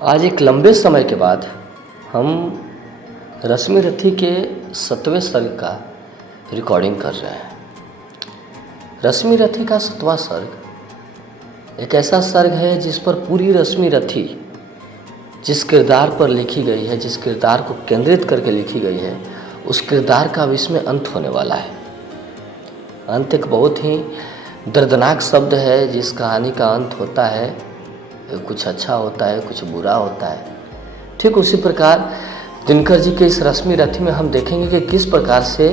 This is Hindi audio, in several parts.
आज एक लंबे समय के बाद हम रश्मिरथी के 7वें सर्ग का रिकॉर्डिंग कर रहे हैं। रश्मिरथी का 7वां सर्ग एक ऐसा सर्ग है जिस पर पूरी रश्मिरथी जिस किरदार पर लिखी गई है, जिस किरदार को केंद्रित करके लिखी गई है, उस किरदार का अब इसमें अंत होने वाला है। अंत एक बहुत ही दर्दनाक शब्द है। जिस कहानी का अंत होता है, कुछ अच्छा होता है, कुछ बुरा होता है। ठीक उसी प्रकार दिनकर जी के इस रश्मिरथी में हम देखेंगे कि किस प्रकार से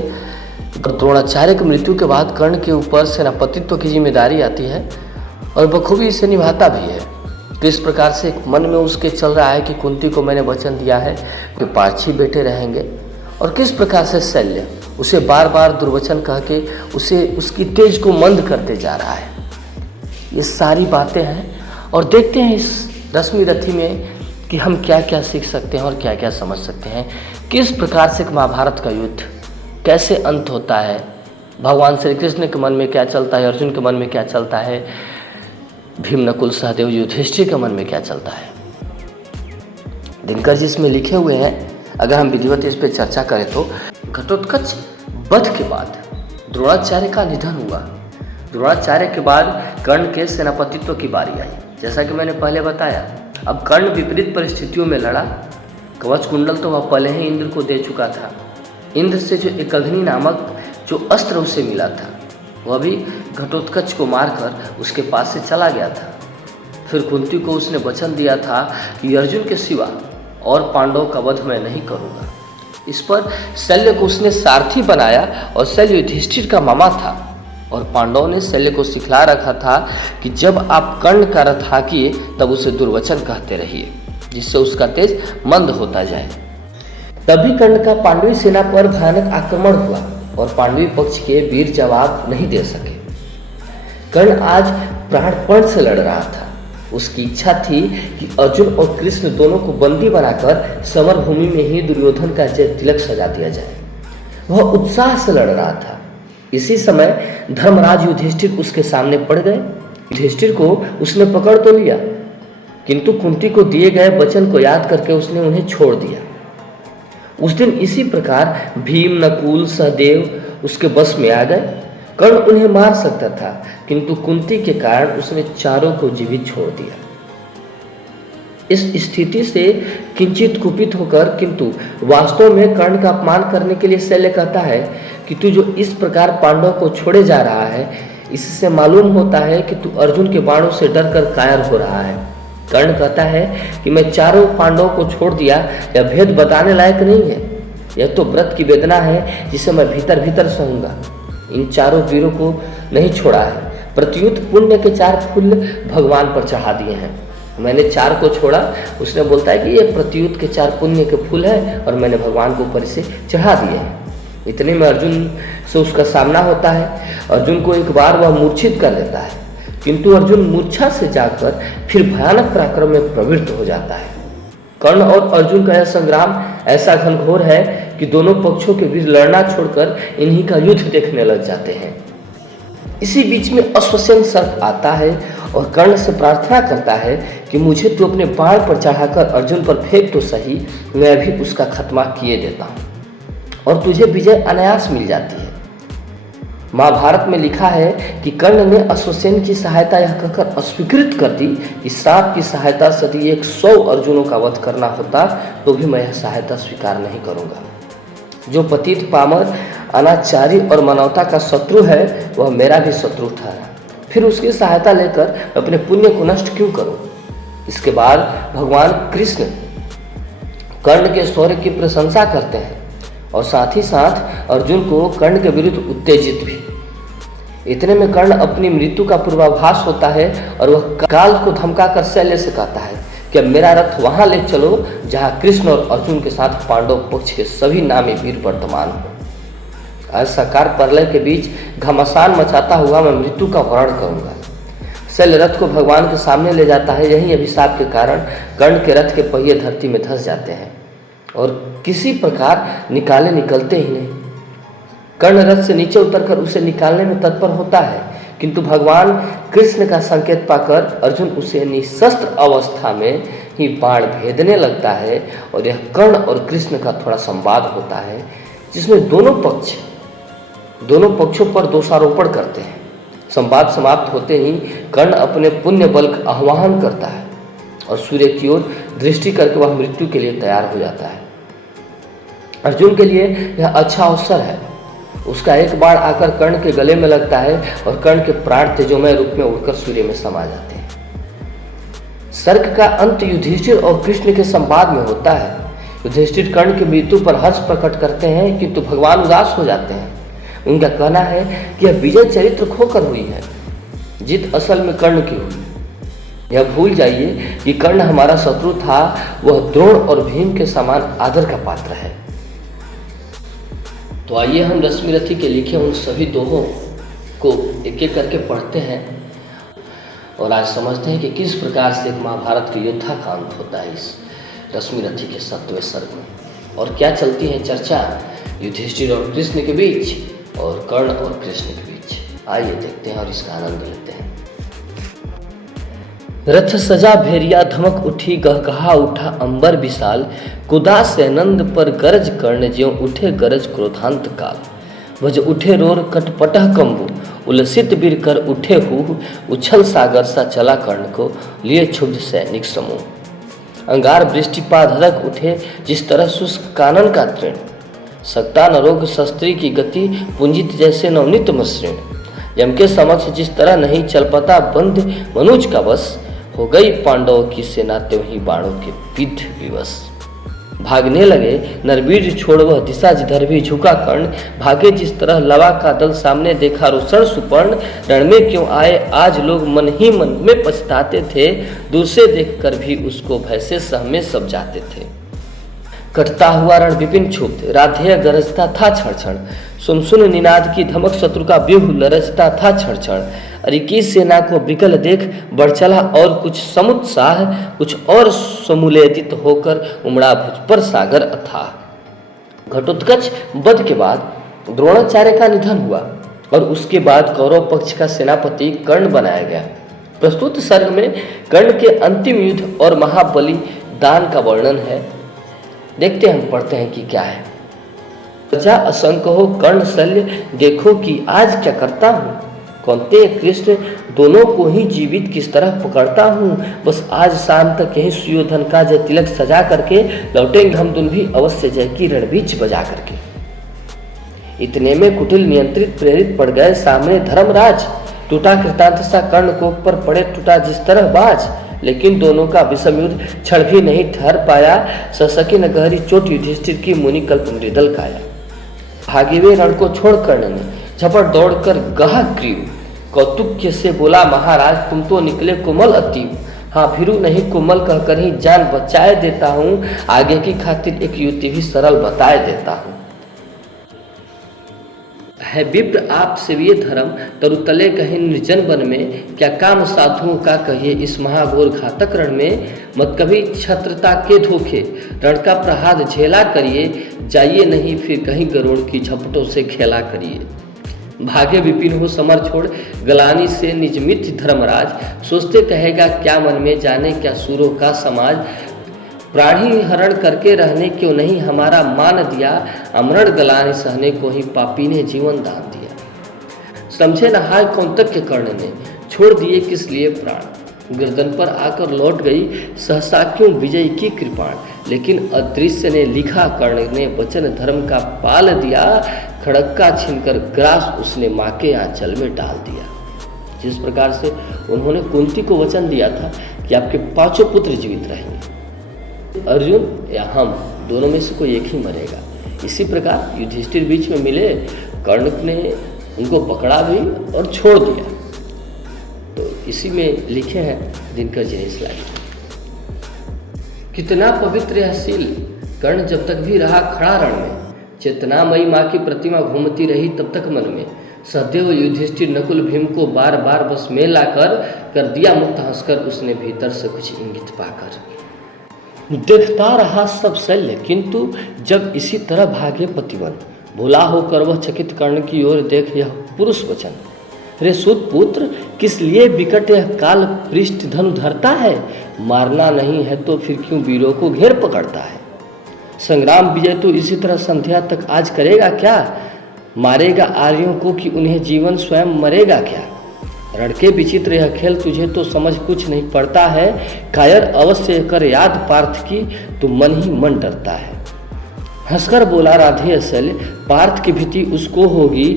द्रोणाचार्य की मृत्यु के बाद कर्ण के ऊपर सेनापतित्व की जिम्मेदारी आती है और बखूबी इसे निभाता भी है। किस प्रकार से मन में उसके चल रहा है कि कुंती को मैंने वचन दिया है कि पार्ची बेटे रहेंगे, और किस प्रकार से शल्य उसे बार बार दुर्वचन कह के उसे उसकी तेज को मंद करते जा रहा है। ये सारी बातें हैं और देखते हैं इस रश्मिरथी में कि हम क्या क्या सीख सकते हैं और क्या क्या समझ सकते हैं। किस प्रकार से महाभारत का युद्ध कैसे अंत होता है, भगवान श्री कृष्ण के मन में क्या चलता है, अर्जुन के मन में क्या चलता है, भीम नकुल सहदेव युधिष्ठिर के मन में क्या चलता है। दिनकर जी इसमें लिखे हुए हैं। अगर हम विधिवत इस पर चर्चा करें तो घटोत्कच वध के बाद द्रोणाचार्य का निधन हुआ। द्रोणाचार्य के बाद कर्ण के सेनापतित्व की बारी आई। जैसा कि मैंने पहले बताया, अब कर्ण विपरीत परिस्थितियों में लड़ा। कवच कुंडल तो वह पहले ही इंद्र को दे चुका था। इंद्र से जो एक अग्नि नामक जो अस्त्र उसे मिला था, वह भी घटोत्कच को मारकर उसके पास से चला गया था। फिर कुंती को उसने वचन दिया था कि अर्जुन के सिवा और पांडवों का वध मैं नहीं करूँगा। इस पर शल्य को उसने सारथी बनाया और शल्य युधिष्ठिर का मामा था और पांडवों ने शल्य को सिखला रखा था कि जब आप कर्ण का रथ हाकिए तब उसे दुर्वचन कहते रहिए, जिससे उसका तेज मंद होता जाए। तभी कर्ण का पांडवी सेना पर भयानक आक्रमण हुआ और पांडवी पक्ष के वीर जवाब नहीं दे सके। कर्ण आज प्राणपण से लड़ रहा था। उसकी इच्छा थी कि अर्जुन और कृष्ण दोनों को बंदी बनाकर समर भूमि में ही दुर्योधन का जय तिलक सजा दिया जाए। वह उत्साह से लड़ रहा था। इसी समय धर्मराज युधिष्ठिर उसके सामने पड़ गए। युधिष्ठिर को उसने पकड़ तो लिया, किंतु कुंती को दिए गए वचन को याद करके उसने उन्हें छोड़ दिया। उस दिन इसी प्रकार भीम नकुल सहदेव उसके बस में आ गए। कर्ण उन्हें मार सकता था, किंतु कुंती के कारण उसने चारों को जीवित छोड़ दिया। इस स्थिति से किंचित कुपित होकर, किंतु वास्तव में कर्ण का अपमान करने के लिए शल्य कहता है कि तू जो इस प्रकार पांडवों को छोड़े जा रहा है, इससे मालूम होता है कि तू अर्जुन के बाणों से डर कर कायर हो रहा है। कर्ण कहता है कि मैं चारों पांडवों को छोड़ दिया, यह भेद बताने लायक नहीं है। यह तो व्रत की वेदना है जिसे मैं भीतर भीतर सहूंगा। इन चारों वीरों को नहीं छोड़ा है। प्रत्युत पुण्य के 4 फूल भगवान पर चढ़ा दिए हैं। मैंने 4 को छोड़ा। उसने बोलता है कि ये प्रत्युत के 4 पुण्य के फूल है और मैंने भगवान को ऊपर से चढ़ा दिए हैं। इतने में अर्जुन से उसका सामना होता है। अर्जुन को एक बार वह मूर्छित कर लेता है, किंतु अर्जुन मूर्छा से जाकर फिर भयानक पराक्रम में प्रवृत्त हो जाता है। कर्ण और अर्जुन का यह संग्राम ऐसा घनघोर है कि दोनों पक्षों के बीच लड़ना छोड़कर इन्हीं का युद्ध देखने लग जाते हैं। इसी बीच में अश्वसेन सर्प आता है और कर्ण से प्रार्थना करता है कि मुझे तू अपने बाण पर चढ़ाकर अर्जुन पर फेंक तो सही, मैं भी उसका खत्मा किए देता हूँ और तुझे विजय अनायास मिल जाती है। महाभारत में लिखा है कि कर्ण ने अश्वसेन की सहायता यह कहकर अस्वीकृत कर दी कि सांप की सहायता से यदि 100 अर्जुनों का वध करना होता तो भी मैं यह सहायता स्वीकार नहीं करूंगा। जो पतित पामर अनाचारी और मानवता का शत्रु है, वह मेरा भी शत्रु था। फिर उसकी सहायता लेकर अपने पुण्य को नष्ट क्यों करूं। इसके बाद भगवान कृष्ण कर्ण के शौर्य की प्रशंसा करते हैं और साथ ही साथ अर्जुन को कर्ण के विरुद्ध उत्तेजित भी। इतने में कर्ण अपनी मृत्यु का पूर्वाभास होता है और वह काल को धमकाकर शल्य से कहता है कि अब मेरा रथ वहां ले चलो जहां कृष्ण और अर्जुन के साथ पांडव पक्ष के सभी नामी वीर वर्तमान हो। असहकार प्रलय के बीच घमासान मचाता हुआ मैं मृत्यु का वर्ण करूंगा। शल्य रथ को भगवान के सामने ले जाता है। यही अभिशाप के कारण कर्ण के रथ के पहिए धरती में धंस जाते हैं और किसी प्रकार निकालते ही नहीं। कर्ण रथ से नीचे उतरकर उसे निकालने में तत्पर होता है, किंतु भगवान कृष्ण का संकेत पाकर अर्जुन उसे निशस्त्र अवस्था में ही बाण भेदने लगता है और यह कर्ण और कृष्ण का थोड़ा संवाद होता है, जिसमें दोनों पक्षों पर दोषारोपण करते हैं। संवाद समाप्त होते ही कर्ण अपने पुण्य बल का आह्वान करता है और सूर्य की ओर दृष्टि करके वह मृत्यु के लिए तैयार हो जाता है। अर्जुन के लिए यह अच्छा अवसर है। उसका एक बाण आकर कर्ण के गले में लगता है और कर्ण के प्राण तेजोमय रूप में उड़कर सूर्य में समा जाते हैं। सर्ग का अंत युधिष्ठिर और कृष्ण के संवाद में होता है। युधिष्ठिर कर्ण की मृत्यु पर हर्ष प्रकट करते हैं, किंतु भगवान उदास हो जाते हैं। उनका कहना है कि यह विजय चरित्र खोकर हुई है, जीत असल में कर्ण की हुई। यह भूल जाइए कि कर्ण हमारा शत्रु था, वह द्रोण और भीम के समान आदर का पात्र है। तो आइए हम रश्मिरथी के लिखे उन सभी दोहों को एक एक करके पढ़ते हैं और आज समझते हैं कि किस प्रकार से एक महाभारत के योद्धा का अंत होता है इस रश्मिरथी के 7वें सर्ग में, और क्या चलती है चर्चा युधिष्ठिर और कृष्ण के बीच और कर्ण और कृष्ण के बीच। आइए देखते हैं और इसका आनंद लेते हैं। रथ सजा भेरिया धमक उठी, गहगहा उठा अंबर विशाल, कुदा से नंद पर गरज कर्ण, ज्यों उठे गरज क्रोधांत काल। वज उठे रोर कटपटह कंबु, उलसित बीर कर उठे हूह, उछल सागर सा चला कर्ण को, लिए क्षुब्ध सैनिक समूह। अंगार वृष्टिपात उठे जिस तरह शुष्क कानन का तृण, सकता नरोग शस्त्री की गति, पुंजित जैसे नवनीत मसृण। यम के समक्ष जिस तरह नहीं चल पाता बंद मनुज का बस, हो गई पांडवों की सेना त्यों ही बाणों के विध विवश। भागने लगे नरवीर छोड़ वह दिशा जिधर भी झुका कर्ण, भागे जिस तरह लवा का दल सामने देखा रोषण सुपर्ण। रण में क्यों आए आज लोग मन ही मन में पछताते थे, दूर से देखकर भी उसको भय से सहमे सब जाते थे। कटता हुआ रण विपिन क्षुब्ध, राधेय गरजता था क्षण क्षण, सुन सुन निनाद की धमक शत्रु का व्यूह लरजता था क्षण क्षण। अरे की सेना को विकल देख बढ़ चला और कुछ समुत्साह, कुछ और समूलेदित होकर उमड़ा भुज पर सागर अथाह। घटोत्कच वध के बाद द्रोणाचार्य का निधन हुआ और उसके बाद कौरव पक्ष का सेनापति कर्ण बनाया गया। प्रस्तुत सर्ग में कर्ण के अंतिम युद्ध और महाबली दान का वर्णन है। देखते हम पढ़ते हैं कि क्या है। प्रजा असंख्य हो कर्ण शल्य, देखो कि आज क्या करता हूँ, कौनते कृष्ण दोनों को ही जीवित किस तरह पकड़ता हूँ। बस आज शाम तक यही सुयोधन का जय तिलक सजा करके लौटेंगे हम दोनों भी अवश्य जय की रणबीच बजा करके। इतने में कुटिल नियंत्रित प्रेरित पड़ गए सामने धर्मराज, टूटा कृतांत सा कर्ण को पर पड़े टूटा जिस तरह बाज। लेकिन दोनों का विषम युद्ध क्षण भी नहीं ठहर पाया, ससकी न गहरी चोट युधिष्ठिर की मुनि कल्प मृदल काया। भागे वे रण को छोड़ कर्ण ने झपट दौड़कर गहा ग्रीव, कौतुक्य से बोला महाराज तुम तो निकले कोमल अतीव। हाँ फिरू नहीं कोमल कहकर ही जान बचाए देता हूँ, आगे की खातिर एक युक्ति भी सरल बताए देता हूँ। है विप्र आप सेविये धर्म, तरुतले कहीं निर्जन वन में, क्या काम साधुओं का कहिए इस महाघोर घातक रण में। मत कभी छत्रता के धोखे रण का प्रहाद झेला करिए, जाइए नहीं फिर कहीं गरुड़ की झपटों से खेला करिए। भागे विपिन हो समर छोड़ गलानी से निज मित्र धर्मराज, सोचते कहेगा क्या मन में जाने क्या सूरों का समाज। प्राणी हरण करके रहने क्यों नहीं हमारा मान दिया, अमरण गलाने सहने को ही पापी ने जीवन दान दिया। समझे न हाय कौंतक के कर्ण ने, छोड़ दिए किस लिए प्राण। गर्दन पर आकर लौट गई सहसा क्यों विजय की कृपाण। लेकिन अदृश्य ने लिखा कर्ण ने वचन धर्म का पाल दिया, खड़क्का छीनकर ग्रास उसने माँ के आंचल में डाल दिया। जिस प्रकार से उन्होंने कुंती को वचन दिया था कि आपके 5 पुत्र जीवित रहेंगे, अर्जुन या हम दोनों में से कोई एक ही मरेगा। इसी प्रकार युधिष्ठिर बीच में मिले, कर्ण ने उनको पकड़ा भी और छोड़ दिया। तो इसी में लिखे हैं दिनकर जिनेश लाइन, कितना पवित्र यह शील कर्ण जब तक भी रहा खड़ा रण में, चेतनामयी माँ की प्रतिमा घूमती रही तब तक मन में। सदैव युधिष्ठिर नकुल भीम को बार बार बस में लाकर कर दिया मुक्त हंसकर उसने भीतर से कुछ इंगित पाकर। देखता रहा सब शल्य किंतु जब इसी तरह भागे पतिवन, भुला होकर वह चकित कर्ण की ओर देख यह पुरुष वचन। रे सूत पुत्र, किस लिए विकट यह काल पृष्ठ धनु धरता है? मारना नहीं है तो फिर क्यों वीरों को घेर पकड़ता है? संग्राम विजय तो इसी तरह संध्या तक आज करेगा क्या? मारेगा आर्यों को कि उन्हें जीवन स्वयं मरेगा क्या? रण के विचित्र यह खेल तुझे तो समझ कुछ नहीं पड़ता है। कायर अवश्य कर याद पार्थ की, तो मन ही मन डरता है। हंसकर बोला राधेय शल्य, पार्थ की भीति उसको होगी,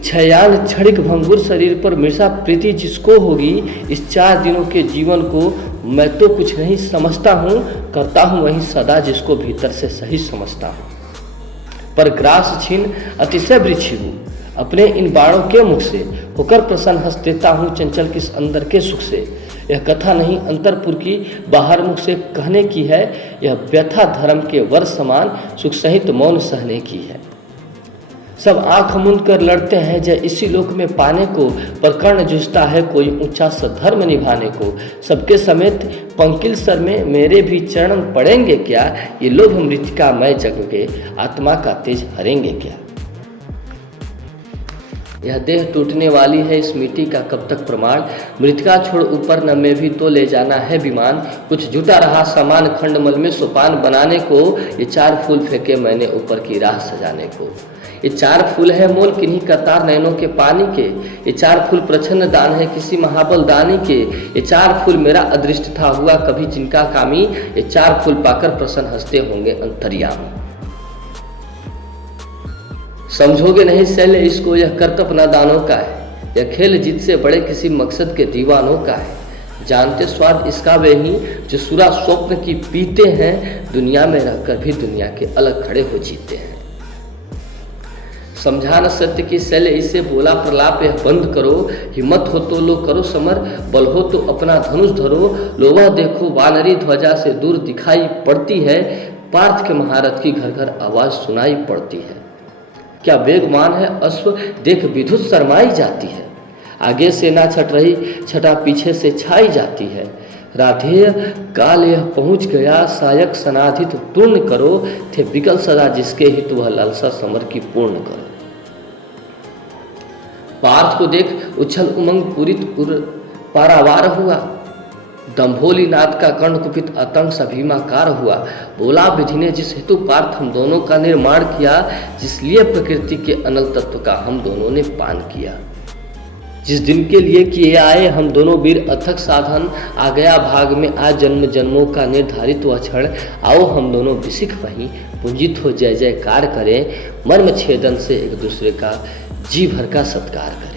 क्षयान क्षणिक भंगुर शरीर पर मृषा प्रीति जिसको होगी। इस 4 दिनों के जीवन को मैं तो कुछ नहीं समझता हूँ, करता हूँ वही सदा जिसको भीतर से सही समझता हूँ। पर ग्रास छीन अतिशय वृक्षी हूँ, अपने इन बाणों के मुख से होकर प्रसन्न हंस देता हूँ चंचल किस अंदर के सुख से। यह कथा नहीं अंतरपुर की, बाहर मुख से कहने की है। यह व्यथा धर्म के वर समान, सुख सहित मौन सहने की है। सब आंख मूंद कर लड़ते हैं जय इसी लोक में पाने को, पर कर्ण जूझता है कोई ऊंचा सधर्म निभाने को। सबके समेत पंकिल सर में मेरे भी चरण पड़ेंगे क्या? ये लोभ मृतिका मैं जग के आत्मा का तेज हरेंगे क्या? यह देह टूटने वाली है, इस मिट्टी का कब तक प्रमाण? मृतिका छोड़ ऊपर न में भी तो ले जाना है विमान। कुछ जुटा रहा सामान खंडमल में सोपान बनाने को, ये 4 फूल फेंके मैंने ऊपर की राह सजाने को। ये 4 फूल है मोल किन्हीं कतार नैनों के पानी के, ये 4 फूल प्रछन्न दान है किसी महाबल दानी के। ये 4 फूल मेरा अदृष्ट था हुआ कभी जिनका कामी, ये 4 फूल पाकर प्रसन्न हंसते होंगे अंतर्यामी। समझोगे नहीं शैल्य इसको, यह करतब नादानों का है, यह खेल जिद से बड़े किसी मकसद के दीवानों का है। जानते स्वाद इसका वे ही जो सुरा स्वप्न की पीते हैं, दुनिया में रहकर भी दुनिया के अलग खड़े हो जीते हैं। समझा न सत्य की शैल्य इसे बोला प्रलाप, यह बंद करो। हिम्मत हो तो लो करो समर, बल हो तो अपना धनुष धरो। लोहा देखो वानरी ध्वजा से दूर दिखाई पड़ती है, पार्थ के महारथ की घर घर आवाज सुनाई पड़ती है। क्या वेगवान है अश्व देख विद्युत शर्माई जाती है, आगे से ना छट रही छटा पीछे से छाई जाती है। राधेय काल यह पहुँच गया सायक सनाधित पूर्ण करो, थे विकल सदा जिसके हित वह लालसा समर की पूर्ण करो। पार्थ को देख उछल उमंग पूरित उर पारावार हुआ, दंभोली नाथ का कर्ण कुपित आतंक सभीमाकार हुआ। बोला विधि ने जिस हेतु पार्थ हम दोनों का निर्माण किया, जिसलिए प्रकृति के अनल तत्व का हम दोनों ने पान किया। जिस दिन के लिए किए आए हम दोनों वीर अथक साधन, आ गया भाग में आज जन्म जन्मों का निर्धारित वह क्षण। आओ हम दोनों विसिख वहीं पुंजित हो जय जयकार करें, मर्म छेदन से एक दूसरे का जी भर का सत्कार करें।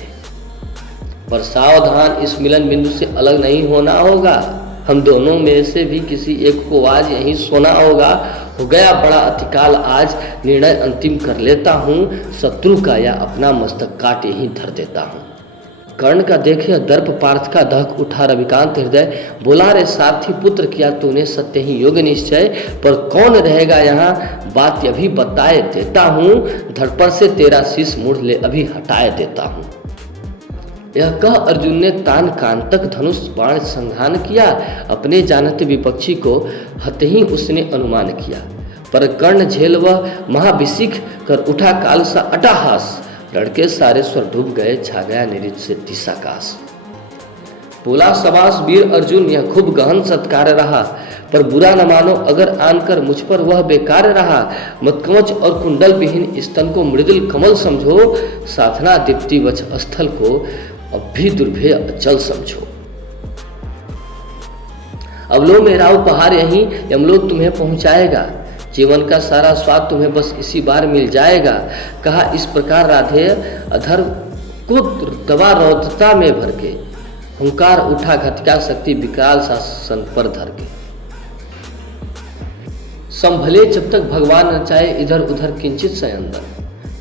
पर सावधान इस मिलन बिंदु से अलग नहीं होना होगा, हम दोनों में से भी किसी एक को आज यहीं सोना होगा। हो गया बड़ा अतिकाल आज, निर्णय अंतिम कर लेता हूँ, शत्रु का या अपना मस्तक काट यहीं धर देता हूँ। कर्ण का देखे दर्प पार्थ का दहक उठा रविकांत हृदय, बोला रे सारथी पुत्र किया तूने सत्य ही योग निश्चय, पर कौन रहेगा यहाँ बात अभी बताए देता हूँ, धड़पड़ से तेरा शीश मुड़ ले अभी हटाए देता हूँ। यह कह अर्जुन ने तान कान तक धनुष बाण संधान किया, अपने जानते विपक्षी को हत ही उसने अनुमान किया। पर कर्ण झेल वह महाभिषिक कर उठा काल सा अट्टहास, लड़के सारे स्वर डूब गए छा गया निरित से दिशाकाश। बोला सबास वीर अर्जुन यह खूब गहन सत्कार रहा, पर बुरा न मानो अगर आनकर मुझ पर वह बेकार रहा। मतकवच और कुंडल विहीन स्तन को मृदुल कमल समझो, साधना दीप्ति वच स्थल को अब भी दुर्भेय अचल समझो। अब लो मेरा उपहार यहीं यमलोक तुम्हें पहुंचाएगा, जीवन का सारा स्वाद तुम्हें बस इसी बार मिल जाएगा। कहा इस प्रकार राधेय अधर को दबा रौद्रता में भर के, हुंकार उठा घटिका शक्ति विकराल शासन पर धर के। संभले जब तक भगवान न चाहे इधर उधर किंचित सयंदन,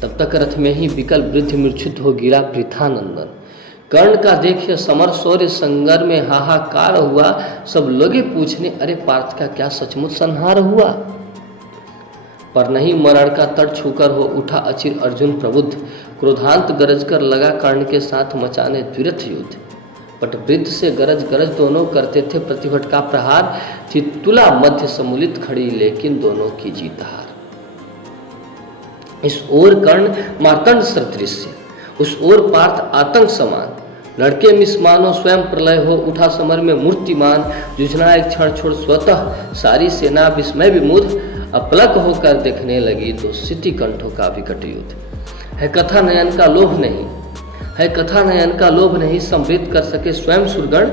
तब तक रथ में ही विकल वृद्ध मूर्छित हो गिरा पृथानंदन। कर्ण का देखिए समर शौर्य संगर में हाहाकार हुआ, सब लोगे पूछने अरे पार्थ का क्या सचमुच संहार हुआ। पर नहीं मरण का तट छूकर हो उठा अचिर अर्जुन प्रबुद्ध, क्रोधांत गरज कर लगा कर्ण के साथ मचाने द्विरथ युद्ध। पट वृद्ध से गरज गरज दोनों करते थे प्रतिभट का प्रहार, थी तुला मध्य समूलित खड़ी लेकिन दोनों की जीत हार। इस ओर कर्ण मार्तंड सदृश्य, उस ओर पार्थ आतंक समान, लड़के मिसमानो स्वयं प्रलय हो उठा समर में मूर्तिमान, जुझना एक क्षण छोड़ स्वतः सारी सेना विस्मय विमुद, अपलक होकर देखने लगी तो सिद्धि कंठों का विकट युद्ध। है कथा नयन का लोभ नहीं, है कथा नयन का लोभ नहीं, समृद्ध कर सके स्वयं सुरगण,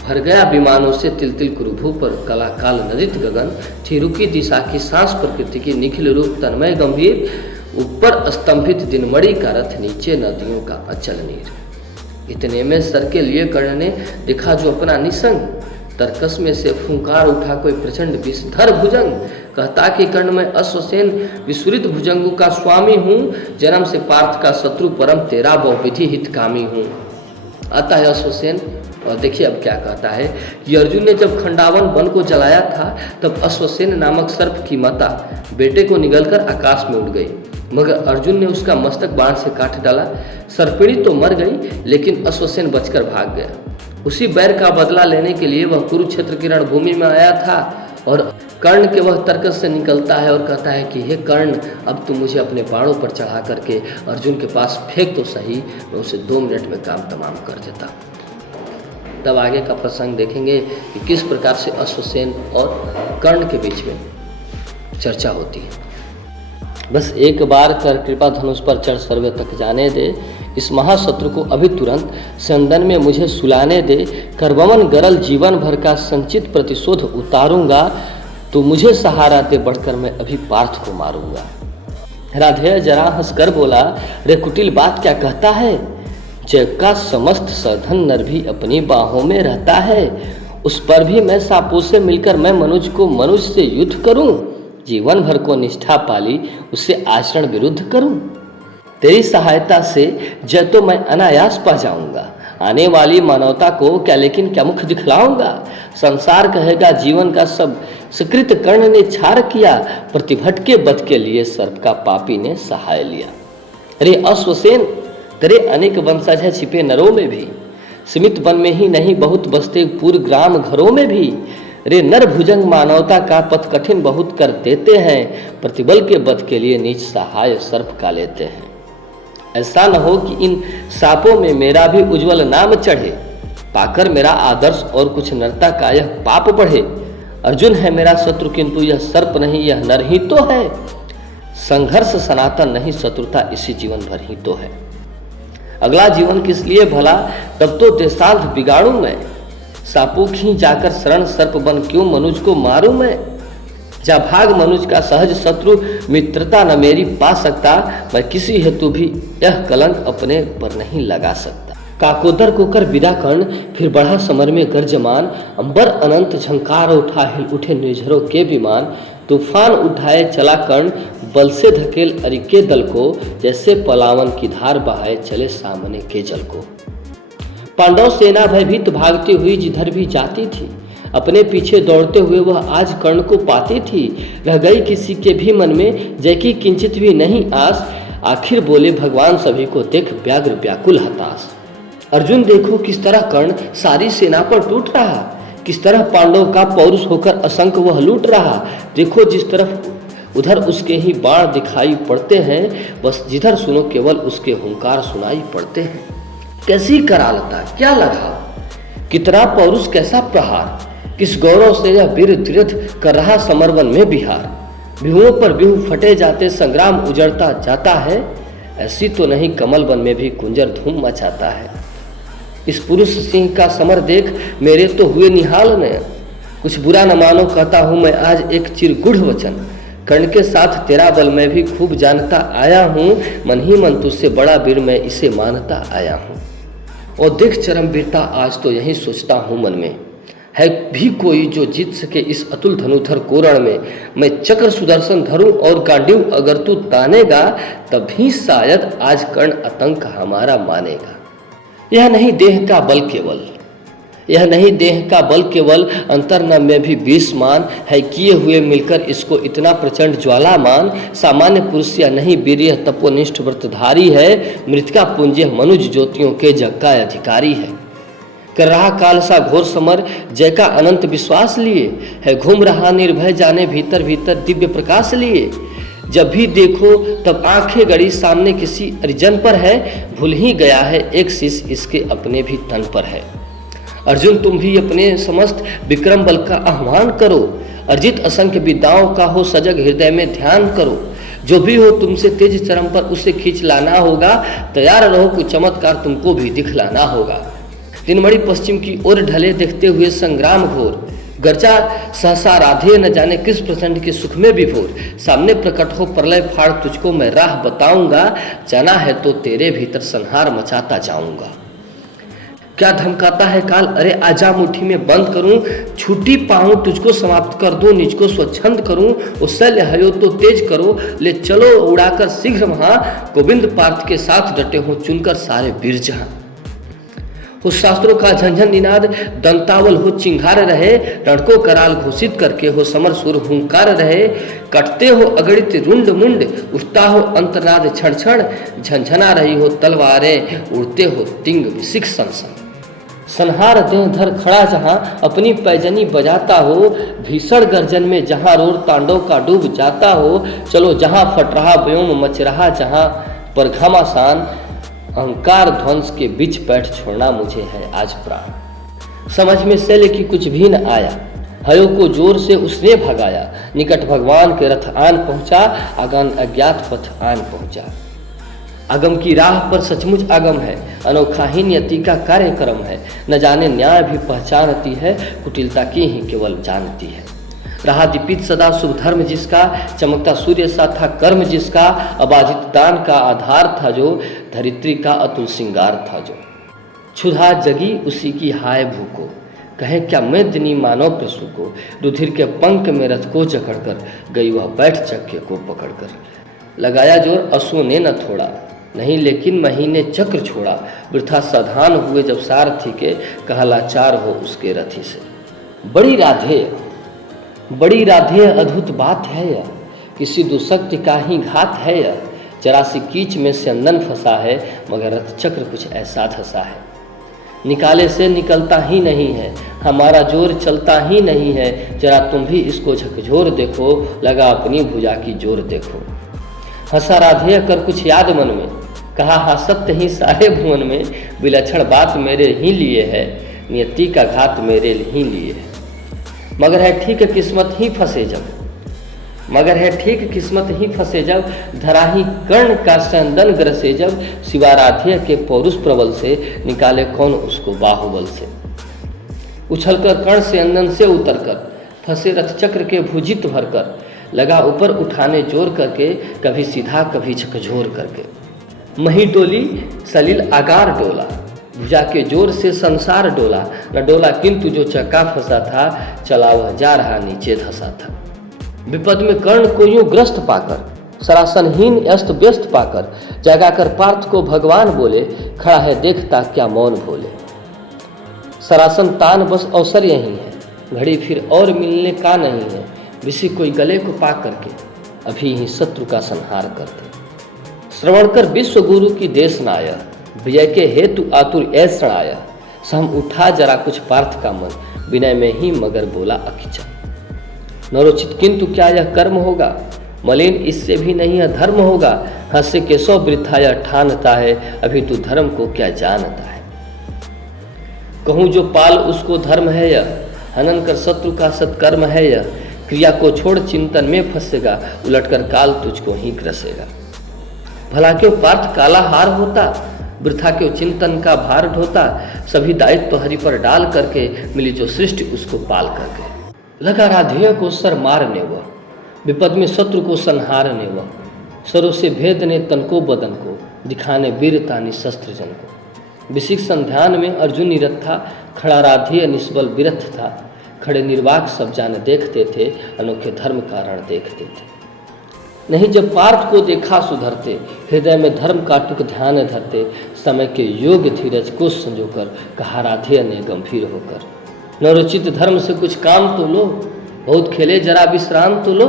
भर गया विमानों से तिल तिल कुरुभू पर, कला काल नदित गगन, थी रुकी दिशा की सांस प्रकृति की, निखिल रूप तन्मय गंभीर, ऊपर स्तंभित दिनमणि का रथ, नीचे नदियों का अचल नीर। इतने में सर के लिए कर्ण ने देखा जो अपना निसंग, तरकस में से फुंकार उठा कोई प्रचंड विषधर भुजंग, कहता कि कर्ण में अश्वसेन विस्फुरित भुजंगों का स्वामी हूँ, जन्म से पार्थ का शत्रु परम तेरा बहुविधि हितकामी हूँ। आता है अश्वसेन और देखिए अब क्या कहता है कि अर्जुन ने जब खंडावन वन को जलाया था तब अश्वसेन नामक सर्प की माता बेटे को निगलकर आकाश में उड़ गई, मगर अर्जुन ने उसका मस्तक बाण से काट डाला। सर्पिणी तो मर गई लेकिन अश्वसेन बचकर भाग गया। उसी बैर का बदला लेने के लिए वह कुरुक्षेत्र की रणभूमि में आया था और कर्ण के वह तर्कस से निकलता है और कहता है कि हे कर्ण, अब तुम मुझे अपने बाणों पर चढ़ा करके अर्जुन के पास फेंक तो सही, मैं उसे 2 मिनट में काम तमाम कर देता। तब आगे का प्रसंग देखेंगे कि किस प्रकार से अश्वसेन और कर्ण के बीच में चर्चा होती है। बस एक बार कर कृपा धनुष पर चढ़ सर्वे तक जाने दे, इस महाशत्रु को अभी तुरंत संदन में मुझे सुलाने दे, करवमन गरल जीवन भर का संचित प्रतिशोध उतारूंगा, तो मुझे सहारा दे बढ़कर मैं अभी पार्थ को मारूंगा। राधेय जरा हंसकर बोला, रे कुटिल बात क्या कहता है, जग का समस्त सधन नर भी अपनी बाहों में रहता है, उस पर भी मैं सापों से मिलकर मैं मनुज को मनुष्य से युद्ध करूं, जीवन भर को निष्ठा पाली उससे आचरण विरुद्ध करूं। तेरी सहायता से जय तो मैं अनायास पा जाऊंगा, आने वाली मानवता को क्या लेकिन क्या मुख दिखलाऊंगा। संसार कहेगा जीवन का सब सुकृत कर्ण ने छार किया, प्रतिभटके बध के लिए सर्प का पापी ने सहाय लिया। अरे अश्वसेन, तेरे अनेक वंशज है छिपे नरों में भी, सीमित वन में ही नहीं बहुत बसते पूर्व ग्राम घरों में भी। रे नर भुजंग मानवता का पथ कठिन बहुत कर देते हैं, प्रतिबल के बध के लिए नीच सहाय सर्प का लेते हैं। ऐसा न हो कि इन सापों में मेरा भी उज्जवल नाम चढ़े, पाकर मेरा आदर्श और कुछ नरता का यह पाप बढ़े। अर्जुन है मेरा शत्रु किंतु यह सर्प नहीं, यह नर ही तो है। संघर्ष सनातन नहीं, शत्रुता इसी जीवन भर ही तो है। अगला जीवन किस लिए भला, तब तो देशांत बिगाड़ू मैं, सापों की जाकर शरण सर्प बन क्यों मनुज को मारूं मैं। जा भाग मनुज का सहज शत्रु, मित्रता न मेरी पा सकता, मैं किसी हेतु भी यह कलंक अपने पर नहीं लगा सकता। काकोदर को कर विदा कर्ण, फिर बढ़ा समर में गर्जमान, अंबर अनंत झंकार उठा हिल उठे निर्झरों के विमान, तूफान उठाए चला कर्ण, बल से धकेल अरिके दल को, जैसे पलावन की धार बहाए चले सामने के जल को। पांडव सेना भयभीत भागती हुई जिधर भी जाती थी, अपने पीछे दौड़ते हुए वह आज कर्ण को पाती थी। रह गई किसी के भी मन में जय की किंचित भी नहीं आस, आखिर बोले भगवान सभी को देख व्याग्र व्याकुल हताश। अर्जुन देखो किस तरह कर्ण सारी सेना पर टूट रहा, किस तरह पांडव का पौरुष होकर असंख्य वह लूट रहा। देखो जिस तरफ उधर उसके ही बाण दिखाई पड़ते हैं, बस जिधर सुनो केवल उसके हुंकार सुनाई पड़ते हैं। कैसी करालता, क्या लगा, कितना पौरुष, कैसा प्रहार, किस गौरव से यह वीर तीर्थ कर रहा समरवन में बिहार। बिहुओं पर बिहू फटे जाते संग्राम उजड़ता जाता है, ऐसी तो नहीं कमल वन में भी कुंजर धूम मचाता है। इस पुरुष सिंह का समर देख मेरे तो हुए निहाल में, कुछ बुरा न मानो कहता हूँ मैं आज एक चिरगुढ़ वचन, कर्ण के साथ तेरा बल मैं भी खूब जानता आया हूँ, मन ही मन तुझसे बड़ा वीर मैं इसे मानता आया हूँ। और देख चरम वीरता आज तो यही सोचता हूँ मन में, है भी कोई जो जीत सके इस अतुल धनुधर कोरण में। मैं चक्र सुदर्शन धरूं और गांडीव अगर तू तानेगा, तभी शायद आज कर्ण आतंक हमारा मानेगा। यह नहीं देह का बल केवल, यह नहीं देह का बल केवल, अंतर न में भी विषमान है किए हुए मिलकर इसको इतना प्रचंड ज्वालामान। सामान्य पुरुष या नहीं वीर यह तपोनिष्ठ व्रतधारी है, मृतिका पुंज मनुज ज्योतियों के जग का अधिकारी है। कर रहा काल सा घोर समर जय का अनंत विश्वास लिए, है घूम रहा निर्भय जाने भीतर भीतर दिव्य प्रकाश लिए। जब भी देखो तब आंखें गड़ी सामने किसी अर्जन पर है, भूल ही गया है एक शीश इसके अपने भी तन पर है। अर्जुन तुम भी अपने समस्त विक्रम बल का आह्वान करो, अर्जित असंख्य विद्याओं का हो सजग हृदय में ध्यान करो। जो भी हो तुमसे तेज चरम पर उसे खींच लाना होगा, तैयार रहो कुछ चमत्कार तुमको भी दिखलाना होगा। दिनमणि पश्चिम की ओर ढले देखते हुए संग्राम घोर, गर्जा सहसा राधे न जाने किस प्रचंड के सुख में विभोर। सामने प्रकट हो प्रलय फाड़ तुझको मैं राह बताऊंगा, जाना है तो तेरे भीतर संहार मचाता जाऊंगा। क्या धमकाता है काल, अरे आजा मुट्ठी में बंद करूं, छूटी पाऊं तुझको समाप्त कर दूं, निज को स्वच्छंद करूं। ओ शल्य हयो तो तेज करो, ले चलो उड़ाकर शीघ्र वहां, गोविंद पार्थ के साथ डटे हों चुनकर सारे वीर जहां। हो शास्त्रों का झंझन निनाद दंतावल हो चिंगार रहे, रणको कराल घोषित करके हो समर सुर हुंकार रहे। कटते हो अगणित रुंड मुंड, उठता हो अंतरनाद क्षण क्षण, झंझना रही हो तलवारें, उड़ते हो तिंग विशिख सन। संहार देह धर खड़ा जहां, अपनी पैजनी बजाता हो, भीषण गर्जन में जहां रोर तांडव का डूब जाता हो। चलो जहां फट रहा व्योम मच रहा जहां पर घमासान, अहंकार ध्वंस के बीच बैठ छोड़ना मुझे है आज प्राण। समझ में शैल की कुछ भी न आया, हयो को जोर से उसने भगाया। निकट भगवान के रथ आन पहुंचा, आगन अज्ञात पथ आन पहुंचा। अगम की राह पर सचमुच अगम है, अनोखा ही नियति का कार्यक्रम है। न जाने न्याय भी पहचानती है, कुटिलता की ही केवल जानती है। रहा दीपित सदा शुभ धर्म जिसका, चमकता सूर्य सा था कर्म जिसका। अबाधित दान का आधार था जो, धरित्री का अतुल श्रृंगार था जो। क्षुधा जगी उसी की हाय भूको, कहे क्या मैं दिनी मानव प्रसू को। रुधिर के पंख में रथ को जकड़कर, गई वह बैठ चक्के को पकड़कर। लगाया जोर असुओं ने न थोड़ा, नहीं लेकिन महीने चक्र छोड़ा। वृथा सावधान हुए जब सारथी के, कहा लाचार हो उसके रथी से। बड़ी राधेय अद्भुत बात है यह, किसी दुशक्ति का ही घात है यह। जरासी कीच में स्यंदन फंसा है, मगर रथ चक्र कुछ ऐसा धसा है। निकाले से निकलता ही नहीं है, हमारा जोर चलता ही नहीं है। जरा तुम भी इसको झकझोर देखो, लगा अपनी भुजा की जोर देखो। हंसा राधेय कर कुछ याद मन में, कहा हाँ सत्य ही सारे भुवन में। विलक्षण बात मेरे ही लिए है, नियति का घात मेरे ही लिए है। मगर है ठीक किस्मत ही फंसे जब, धरा ही कर्ण का संदन ग्रसे जब। शिवा राधेय के पौरुष प्रबल से, निकाले कौन उसको बाहुबल से। उछलकर कर्ण से अंदन से उतरकर, फंसे रथ चक्र के भुजित भरकर। लगा ऊपर उठाने जोर करके, कभी सीधा कभी झकझोर करके। मही डोली सलील आगार डोला, भुजा के जोर से संसार डोला। न डोला किंतु जो चक्का फंसा था, चला वह जा रहा नीचे धसा था। विपद में कर्ण को यूं ग्रस्त पाकर, सरासनहीन अस्त व्यस्त पाकर। जगाकर पार्थ को भगवान बोले, खड़ा है देखता क्या मौन बोले। सरासन तान बस अवसर यही है, घड़ी फिर और मिलने का नहीं है। किसी कोई गले को पा करके, अभी ही शत्रु का संहार करते। श्रवण कर विश्व गुरु की देश नाया, विजय के हेतु आतुर ऐसा आया। सम उठा जरा कुछ पार्थ का मन, विनय में ही मगर बोला अकिचन। नरोचित किंतु क्या यह कर्म होगा, मलिन इससे भी नहीं यह धर्म होगा। हंसे केशव वृथा यह ठानता है, अभी तू धर्म को क्या जानता है। कहूँ जो पाल उसको धर्म है यह, हनन कर शत्रु का सत्कर्म है यह। क्रिया को छोड़ चिंतन में फंसेगा, उलटकर काल तुझको ही ग्रसेगा। भला क्यों पार्थ काला हार होता, वृथा क्यों चिंतन का भार ढोता। सभी दायित्व तो हरि पर डाल करके, मिली जो सृष्टि उसको पाल करके। लगा राधेय को सर मारने वह, विपद में शत्रु को संहारने वह। सरों से भेदने तन को बदन को, दिखाने वीरता निशस्त्र जन को। विशिख संध्यान में अर्जुन निरत था, खड़ा राधेय निष्बल विरथ था। खड़े निर्वाक सब जाने देखते थे, अनोखे धर्म कारण देखते थे। नहीं जब पार्थ को देखा सुधरते, हृदय में धर्म का टुक ध्यान धरते। समय के योग धीरज को संजोकर, कहा राधेय ने गंभीर होकर। नरोचित धर्म से कुछ काम तो लो, बहुत खेले जरा विश्राम तो लो।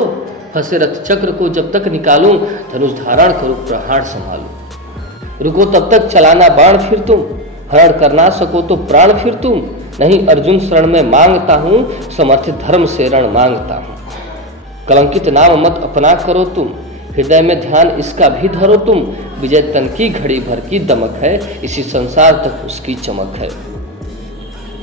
फंसे रथ चक्र को जब तक निकालूं, धनुष धारण करूं प्रहार संभालूं। रुको तब तक चलाना बाण फिर तुम, हरण करना सको तो प्राण फिर तुम। नहीं अर्जुन शरण में मांगता हूँ, समर्थित धर्म से रण मांगता हूँ। कलंकित नाम मत अपना करो तुम, हृदय में ध्यान इसका भी धरो तुम, विजय तन की घड़ी भर की दमक है, इसी संसार तक उसकी चमक है।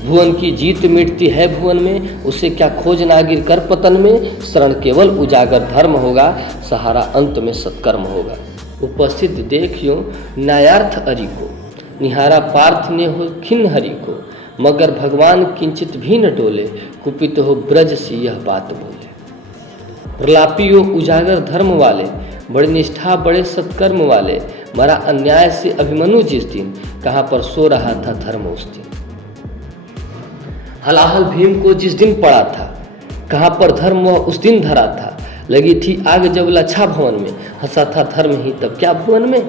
भुवन की जीत मिटती है भुवन में, उसे क्या खोज ना गिर कर पतन में, शरण केवल उजागर धर्म होगा, सहारा अंत में सत्कर्म होगा। उपस्थित देखियो न्यायार्थ अरि को, निहारा पार्थ ने हो खिन्न हरि को, मगर भगवान किंचित भी न डोले, कुपित हो ब्रज सी यह बात बोले। प्रलापियो उजागर धर्म वाले, बड़ी निष्ठा बड़े सत्कर्म वाले, मरा अन्याय से अभिमन्यु जिस दिन, कहाँ पर सो रहा था धर्म उस दिन। हलाहल भीम को जिस दिन पड़ा था, कहाँ पर धर्म वह उस दिन धरा था। लगी थी आग जब लच्छा भवन में, हंसा था धर्म ही तब क्या भुवन में।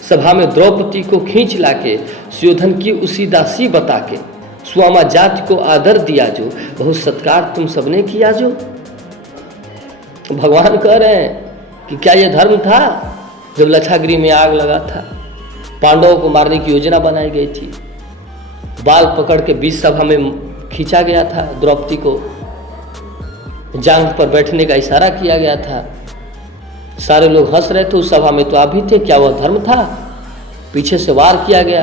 सभा में द्रौपदी को खींच लाके, सुयोधन की उसी दासी बता के, सुआमा जाति को आदर दिया जो, बहुत सत्कार तुम सबने किया जो। भगवान कह रहे हैं कि क्या यह धर्म था जब लच्छागृह में आग लगा था, पांडवों को मारने की योजना बनाई गई थी, बाल पकड़ के बीच सभा में खींचा गया था, द्रौपदी को जांघ पर बैठने का इशारा किया गया था, सारे लोग हंस रहे थे, उस सभा में तो आप भी थे, क्या वह धर्म था। पीछे से वार किया गया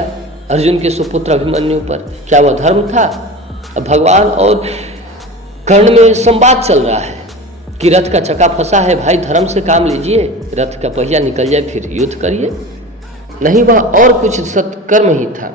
अर्जुन के सुपुत्र अभिमन्यु पर, क्या वह धर्म था। अब भगवान और कर्ण में संवाद चल रहा है कि रथ का चक्का फंसा है भाई, धर्म से काम लीजिए, रथ का पहिया निकल जाए फिर युद्ध करिए। नहीं, वह और कुछ सत्कर्म ही था,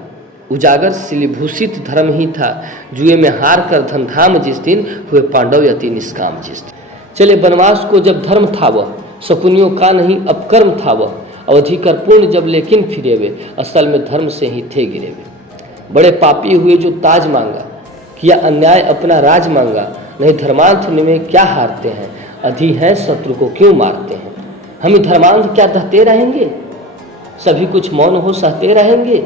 उजागर शिलिभूषित धर्म ही था, जुए में हार कर धनधाम जिस दिन, हुए पांडव यति निष्काम जिस दिन। चले बनवास को जब धर्म था वह, शकुनियों का नहीं अपकर्म था वह, अवधि कर पूर्ण जब लेकिन फिरे वे, असल में धर्म से ही थे गिरे वे। बड़े पापी हुए जो ताज मांगा, किया अन्याय अपना राज मांगा, नहीं धर्मांत में क्या हारते हैं, अधि हैं शत्रु को क्यों मारते हैं। हम धर्मांत क्या दहते रहेंगे, सभी कुछ मौन हो सहते रहेंगे,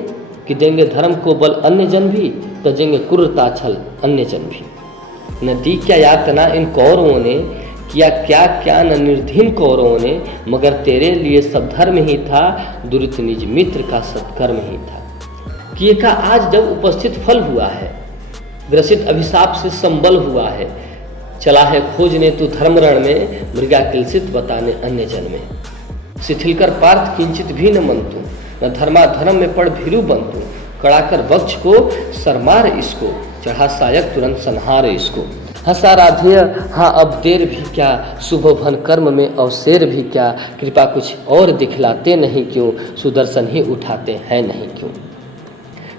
कि देंगे धर्म को बल अन्य जन भी, तजेंगे क्रूरता छल अन्य जन भी। न दी क्या यातना इन कौरवों ने, किया क्या क्या न निर्धीन कौरवों ने, मगर तेरे लिए सब धर्म ही था, दुरित निज मित्र का सत्कर्म ही था। किए का आज जब उपस्थित फल हुआ है, ग्रसित अभिशाप से संबल हुआ है, चला है खोजने तू धर्म रण में, मृगा किलसित बताने अन्य जन में। शिथिल कर पार्थ किंचित भी न मन तू, न धर्माधर्म में पड़ भीरु बनतु, कड़ाकर वक्ष को सरमार इसको, चढ़ा सायक तुरंत संहार इसको। हंसा राधेय हाँ अब देर भी क्या, शुभ भन कर्म में अवसेर भी क्या, कृपा कुछ और दिखलाते नहीं क्यों, सुदर्शन ही उठाते हैं नहीं क्यों।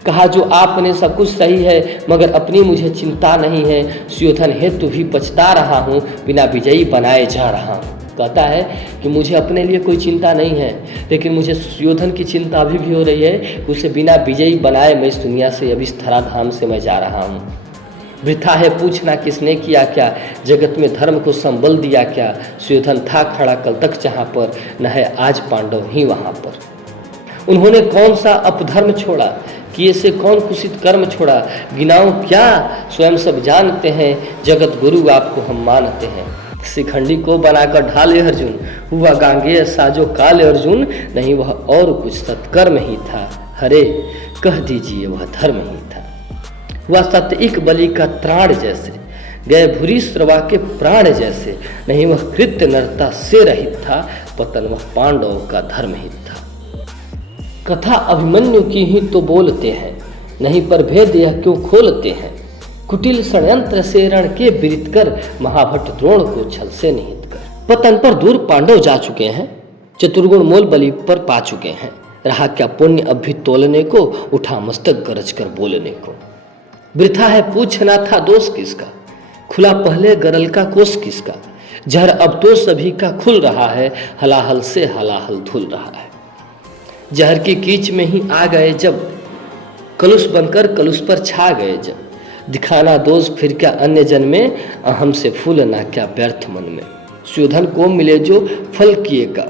कहा जो आपने सब कुछ सही है, मगर अपनी मुझे चिंता नहीं है, सुयोधन हेतु भी पछता रहा हूँ, बिना विजयी बनाए जा रहा हूँ। कहता है कि मुझे अपने लिए कोई चिंता नहीं है, लेकिन मुझे सुयोधन की चिंता अभी भी हो रही है, उसे बिना विजयी बनाए मैं इस दुनिया से, अब इस धराधाम से मैं जा रहा हूँ। वृथा है पूछना किसने किया क्या, जगत में धर्म को संबल दिया क्या, सुयोधन था खड़ा कल तक जहाँ पर, न है आज पांडव ही वहाँ पर। उन्होंने कौन सा अपधर्म छोड़ा, किए से कौन कुशित कर्म छोड़ा, गिनाओ क्या स्वयं सब जानते हैं, जगत गुरु आपको हम मानते हैं। शिखंडी को बनाकर ढाले अर्जुन, हुआ गांगेय साजो काले अर्जुन, नहीं वह और कुछ सत्कर्म ही था, हरे कह दीजिए वह धर्म ही था। वह सत्यिक बलि का त्राण जैसे, गए भूरी श्रवा के प्राण जैसे, नहीं वह कृत्य नरता से रहित था, पतन वह पांडवों का धर्म ही था। कथा अभिमन्यु की ही तो बोलते हैं, नहीं पर भेद यह क्यों खोलते हैं, कुटिल षड्यंत्र से रण के विरित कर, महाभट्ट द्रोण को छल से निहित कर। पतन पर दूर पांडव जा चुके हैं, चतुर्गुण मोल बलि पर पा चुके हैं, रहा क्या पुण्य अब भी तोलने को, उठा मस्तक गरज कर बोलने को। वृथा है पूछना था दोष किसका, खुला पहले गरल का कोष किसका, जहर अब तो सभी का खुल रहा है, हलाहल से हलाहल धुल रहा है। जहर की कीच में ही आ गए जब, कलुष बनकर कलुष पर छा गए जब, दिखाना दोष फिर क्या अन्य जन में, अहम से फूलना क्या व्यर्थ मन में। सुयोधन को मिले जो फल किए का,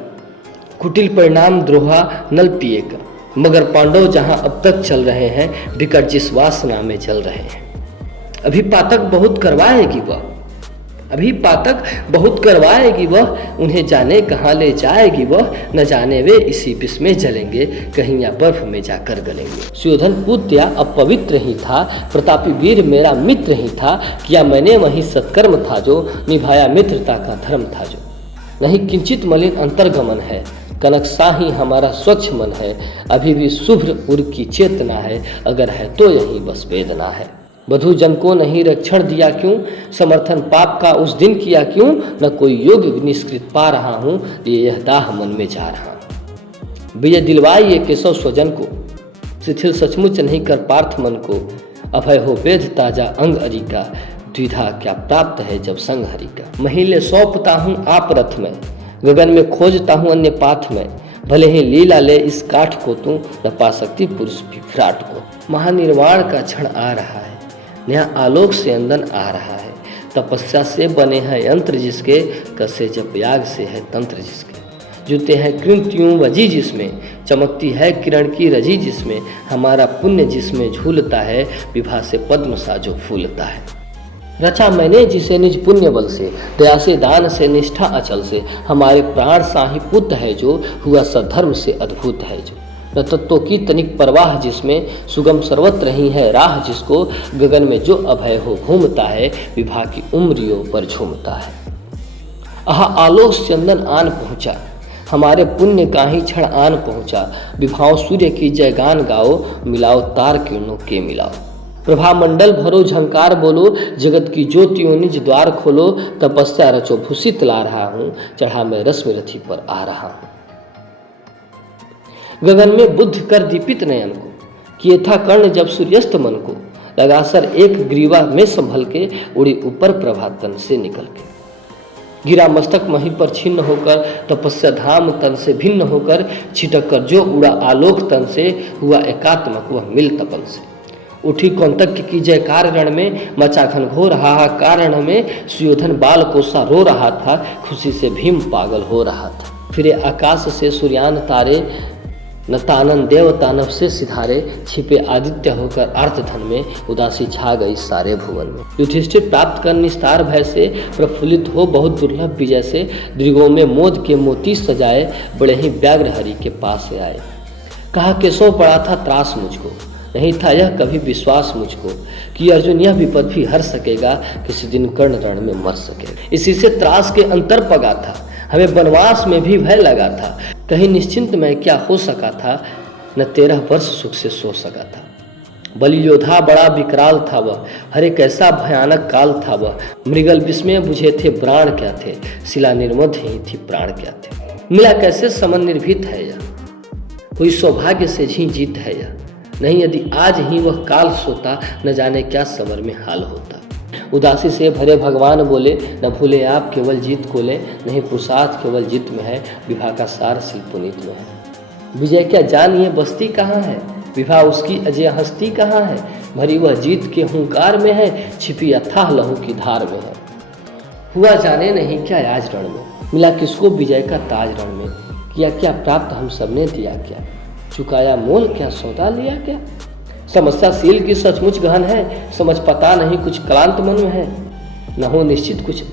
कुटिल परिणाम द्रोहा नल पिए का, मगर पांडव जहां अब तक चल रहे हैं, विकट जिस वासना में जल रहे हैं। अभी पातक बहुत करवाएगी वह, अभी पातक बहुत करवाएगी वह, उन्हें जाने कहाँ ले जाएगी वह, न जाने वे इसी विष में जलेंगे, कहीं या बर्फ में जाकर गलेंगे। सुयोधन पूत्या अपवित्र ही था, प्रतापी वीर मेरा मित्र ही था, किया मैंने वही सत्कर्म था जो, निभाया मित्रता का धर्म था जो। नहीं किंचित मलिन अंतर्गमन है, कनक सा ही हमारा स्वच्छ मन है, अभी भी शुभ्र उर की चेतना है, अगर है तो यही बस वेदना है। बधू जन को नहीं रक्षण दिया क्यों, समर्थन पाप का उस दिन किया क्यों, न कोई योग निष्कृत पा रहा हूँ, ये यह दाह मन में जा रहा हूँ। विजय दिलवाई ये केशव स्वजन को, शिथिल सचमुच नहीं कर पार्थ मन को, अभय हो वेद ताजा अंग अरी का, द्विधा क्या प्राप्त है जब संग हरि का। महिले सौंपता हूँ आप रथ में, गगन में खोजता हूँ अन्य पाथ में, भले ही लीला ले इस काठ को तू, न पा सकती पुरुष विभ्राट को। महानिर्वाण का क्षण आ रहा है, नया आलोक से अंदन आ रहा है, तपस्या से बने हैं यंत्र जिसके, कसे जब याग से है तंत्र जिसके। जूते हैं कृंत्युं वजी जिसमें, चमकती है किरण की रजी जिसमें, हमारा पुण्य जिसमें झूलता है, विभा से पद्म सा जो फूलता है। रचा मैंने जिसे निज पुण्य बल से, दया से दान से निष्ठा अचल से, हमारे प्राण साही पुत्र है जो, हुआ सद्धर्म से अद्भुत है जो। न तत्वों की तनिक परवाह जिसमें, सुगम सर्वत्र ही है राह जिसको, गगन में जो अभय हो घूमता है, विभा की उम्रियों पर झूमता है। आहा आलोक चंदन आन पहुँचा, हमारे पुण्य का ही क्षण आन पहुँचा, विभाओं सूर्य की जय गान गाओ, मिलाओ तार किरणों के मिलाओ। प्रभा मंडल भरो झंकार बोलो, जगत की ज्योतियों निज द्वार खोलो, तपस्या रचो भूषित ला रहा हूँ, चढ़ा मैं रश्मि रथी पर आ रहा हूँ। गगन में बुद्ध कर दीपित नयन को, किए था कर्ण जब सूर्यास्त मन को, लगा सर एक ग्रीवा में संभल के, उड़ी ऊपर प्रभातन से निकल के। गिरा मस्तक मही पर छिन्न होकर, तपस्या धाम तन से भिन्न होकर, छिटक कर जो उड़ा आलोक तन से, हुआ एकात्मक वह मिल तपन से। उठी कौंतक्य की जयकार रण में, मचा घनघोर हाहाकार रण में, सुयोधन बाल कोसा रो रहा था, खुशी से भीम पागल हो रहा था। फिरे आकाश से सूर्यान तारे, नतानन देव तानव से सिधारे, छिपे आदित्य होकर आर्तधन में, उदासी छा गई सारे भुवन में। युधिष्ठिर प्राप्त कर निस्तार भय से, प्रफुल्लित हो बहुत दुर्लभ विजय से, दृगों में मोद के मोती सजाए, बड़े ही व्याग्र हरि के पास से आए। कहा केशव पड़ा था त्रास मुझको, नहीं था यह कभी विश्वास मुझको, कि अर्जुन यह विपद भी हर सकेगा, किसी दिन कर्ण रण में मर सकेगा। इसी से त्रास के अंतर पगा था, हमें वनवास में भी भय लगा था, कहीं निश्चिंत में क्या हो सका था, न 13 वर्ष सुख से सो सका था। बलि योद्धा बड़ा विकराल था वह, हरे कैसा भयानक काल था वह, मृगल विस्मय बुझे थे प्राण क्या थे, शिला निर्मध ही थी प्राण क्या थे। मिला कैसे समन निर्भीत है यह, कोई सौभाग्य से ही जीत है यह, नहीं यदि आज ही वह काल सोता, न जाने क्या समर में हाल होता। उदासी से भरे भगवान बोले, न भूले आप केवल जीत को ले, नहीं पुरुषार्थ केवल जीत में है, विभा का सार शिव पुनीत में है। विजय क्या जानिए बस्ती कहाँ है, विभा उसकी अजय हस्ती कहाँ है, भरी वह जीत के हुंकार में है, छिपी अथाह लहू की धार में है। हुआ जाने नहीं क्या आज रण में, मिला किसको विजय का ताज रण में, किया क्या प्राप्त हम सबने दिया क्या, चुकाया मोल क्या सौदा लिया क्या। समस्या सील की सचमुच गहन है, समझ पता नहीं कुछ क्लांत मन में है, न हो निश्चित कुछ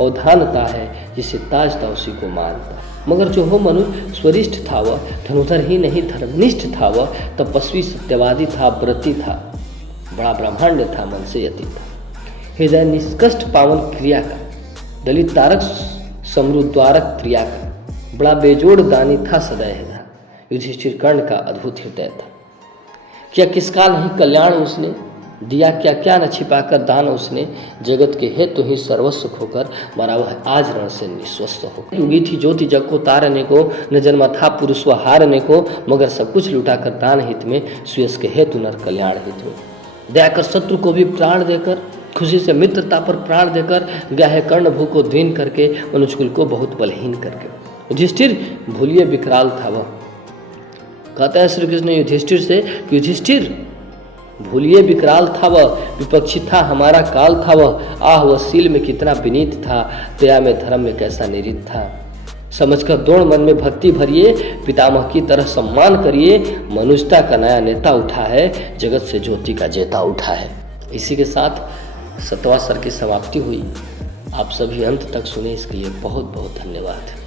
अवधानता है, जिसे ताज था उसी को मानता। मगर जो हो मनुष्य स्वरिष्ठ था वह, धनुधर ही नहीं धर्मनिष्ठ था वह, तपस्वी सत्यवादी था व्रती था, बड़ा ब्रह्मांड था मन से यति था। हृदय निष्कष्ट पावन क्रिया का, दलित तारक समृद्धारक क्रिया का, बड़ा बेजोड़ दानी था सदैव हृदय। युधिष्ठिर कर्ण का अद्भुत हृदय था, क्या किसका नहीं कल्याण उसने दिया, क्या क्या न छिपाकर दान उसने, जगत के हेतु ही सर्वस्व खोकर, मरा वह आज रण से निस्वस्थ हो। युगी थी ज्योति जग को तारने को, न जन्मा था पुरुष व हारने को, मगर सब कुछ लुटाकर दान हित में, सुयस के हेतु नर कल्याण हित में। दया कर शत्रु को भी प्राण देकर, खुशी से मित्रता पर प्राण देकर, गया है कर्ण भू को दीन करके, मनुष्कुल को बहुत बलहीन करके। युधिष्ठिर भूलिए विकराल था वह, कहता है श्री कृष्ण युधिष्ठिर से, युधिष्ठिर भूलिए विकराल था वह, विपक्षी था हमारा काल था वह, आह वह शील में कितना विनीत था, दया में धर्म में कैसा निरीत था। समझकर द्रोण मन में भक्ति भरिए, पितामह की तरह सम्मान करिए, मनुष्यता का नया नेता उठा है, जगत से ज्योति का जेता उठा है। इसी के साथ 7वां सर्ग की समाप्ति हुई। आप सभी अंत तक सुने इसके लिए बहुत बहुत धन्यवाद।